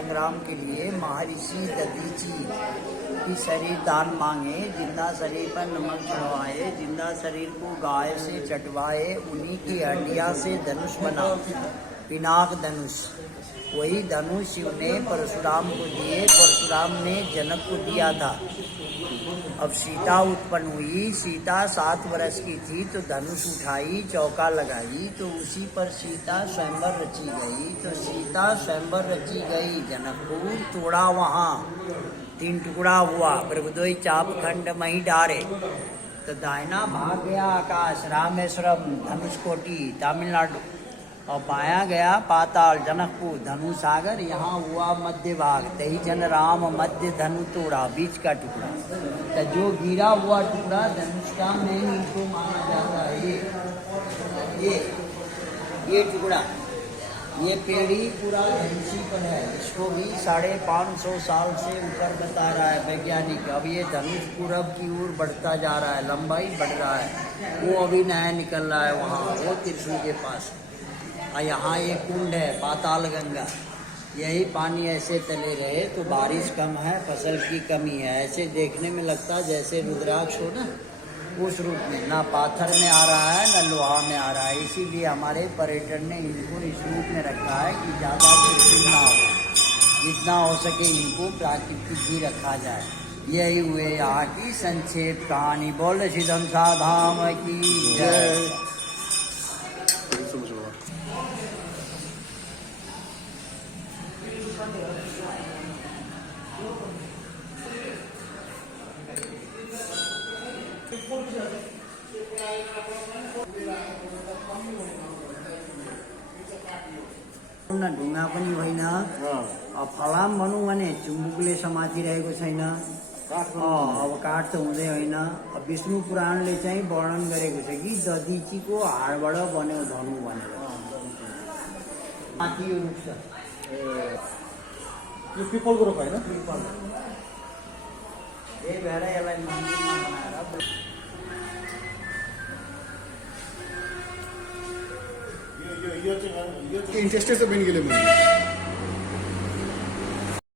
संग्राम के लिए महर्षि दधीची की शरीर दान मांगे। जिंदा शरीर पर नमक चढ़वाए, जिंदा शरीर को गाय से चटवाए, उन्हीं की हड्डियां से धनुष बना, पिनाक धनुष। वही धनुष शिव ने परशुराम को दिए, परशुराम ने जनक को दिया था। अब सीता उत्पन्न हुई। सीता 7 वर्ष की थी तो धनुष उठाई, चौका लगाई, तो उसी पर सीता स्वयंवर रची गई। तो सीता स्वयंवर रची गई, जनकपुर तोड़ा वहाँ 3 टुकड़ा हुआ। प्रभुदोई चाप खंड मही डारे। तो दाहिना भाग गया आकाश रामेश्वरम धनुषकोटि तमिलनाडु, और बाया गया पाताल जनकपुर धनु सागर। यहाँ हुआ मध्य भाग, तही जन राम मध्य धनु तोड़ा, बीच का टुकड़ा। तो जो गिरा हुआ टुकड़ा धनुष का मेन इनको माना जाता है। ये टुकड़ा, ये पेड़ी पूरा धनुषी पर है। इसको भी 550 साल से ऊपर बता रहा है वैज्ञानिक। अब ये धनुष पूरब की ओर बढ़ता जा रहा है, लंबाई बढ़ रहा है। वो अभी नया निकल रहा है वहाँ, वो त्रिशूल के पास। और यहाँ एक कुंड है पाताल गंगा, यही पानी ऐसे तले रहे तो बारिश कम है, फसल की कमी है। ऐसे देखने में लगता है जैसे रुद्राक्ष हो ना, उस रूप में। ना पाथर में आ रहा है ना लोहा में आ रहा है। इसीलिए हमारे पर्यटन ने इनको इस रूप में रखा है कि ज़्यादा कृत्रिम ना हो, जितना हो सके इनको प्राकृतिक भी रखा जाए। यही हुए यहाँ की संक्षेप कहानी। बोल सिद्धंसा धाम की जय। ढुङ्गा पनि होइन, फलाम भनौँ भने चुम्बुकले समातिरहेको छैन। अब काठ त हुँदै होइन। विष्णु पुराणले चाहिँ वर्णन गरेको छ कि दधीचीको हाडबाट बन्यो धनु भनेर। माथि यो रुख छ, यो पिपलको रुख होइन? पिपल। यही भएर यसलाई मन्दिरमा बनाएर इंटरेस्टेड तो बन गए।